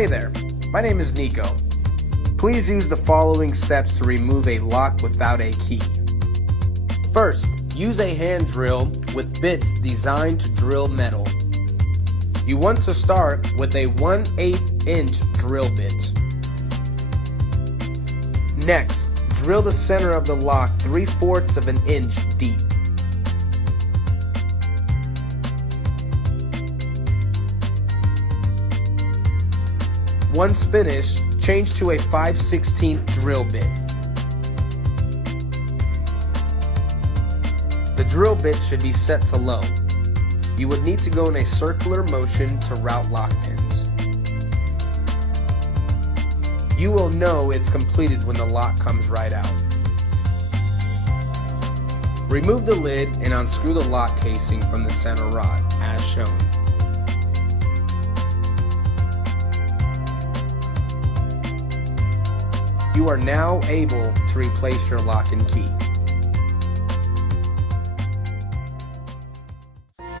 Hey there, my name is Nico. Please use the following steps to remove a lock without a key. First, use a hand drill with bits designed to drill metal. You want to start with a 1/8 inch drill bit. Next, drill the center of the lock 3/4 of an inch deep. Once finished, change to a 5/16 drill bit. The drill bit should be set to low. You would need to go in a circular motion to route lock pins. You will know it's completed when the lock comes right out. Remove the lid and unscrew the lock casing from the center rod, as shown. You are now able to replace your lock and key.